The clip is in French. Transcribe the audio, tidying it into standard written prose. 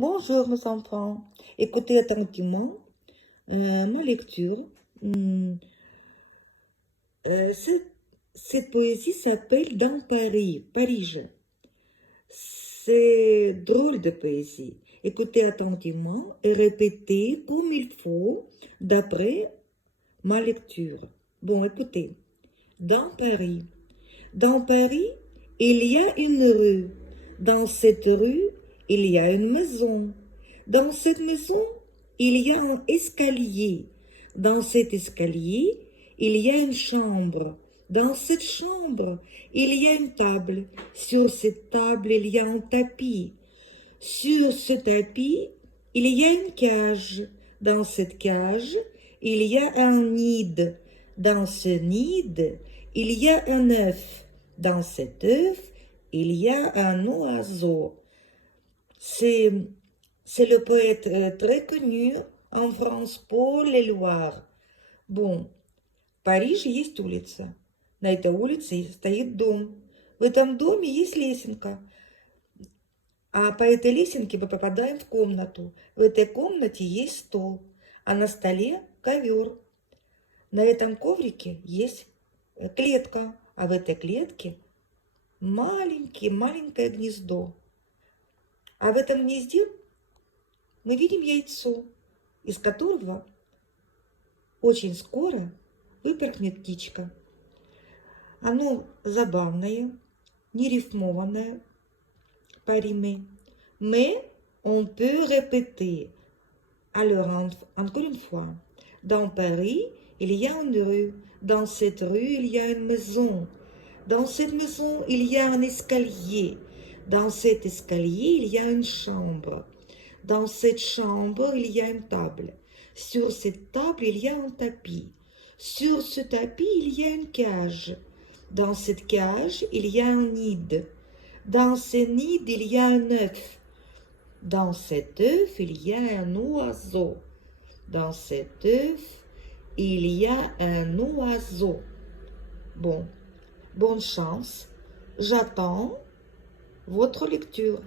Bonjour mes enfants, écoutez attentivement ma lecture. Hum, cette poésie s'appelle Dans Paris, Paris. C'est drôle de poésie. Écoutez attentivement et répétez comme il faut d'après ma lecture. Bon, écoutez. Dans Paris. Dans Paris, il y a une rue. Dans cette rue, il y a une maison. Dans cette maison, il y a un escalier. Dans cet escalier, il y a une chambre. Dans cette chambre, il y a une table. Sur cette table, il y a un tapis. Sur ce tapis, il y a une cage. Dans cette cage, il y a un nid. Dans ce nid, il y a un œuf. Dans cet œuf, il y a un oiseau. C'est le poète très connu en France, Paul Éluard. Bon, в Париже есть улица. На этой улице стоит дом. В этом доме есть лесенка. А по этой лесенке мы попадаем в комнату. В этой комнате есть стол, а на столе ковер. На этом коврике есть клетка, а в этой клетке маленькое гнездо. А в этом гнезде мы видим яйцо, из которого очень скоро выпорхнет птичка. Оно забавное, нерифмованное, pas rimé. Mais on peut répéter. Alors, encore une fois. Dans Paris, il y a une rue. Dans cette rue, il y a une maison. Dans cette maison, il y a un escalier. Dans cet escalier, il y a une chambre. Dans cette chambre, il y a une table. Sur cette table, il y a un tapis. Sur ce tapis, il y a une cage. Dans cette cage, il y a un nid. Dans ce nid, il y a un œuf. Dans cet œuf, il y a un oiseau. Dans cet œuf, il y a un oiseau. Bon, bonne chance. J'attends votre lecture.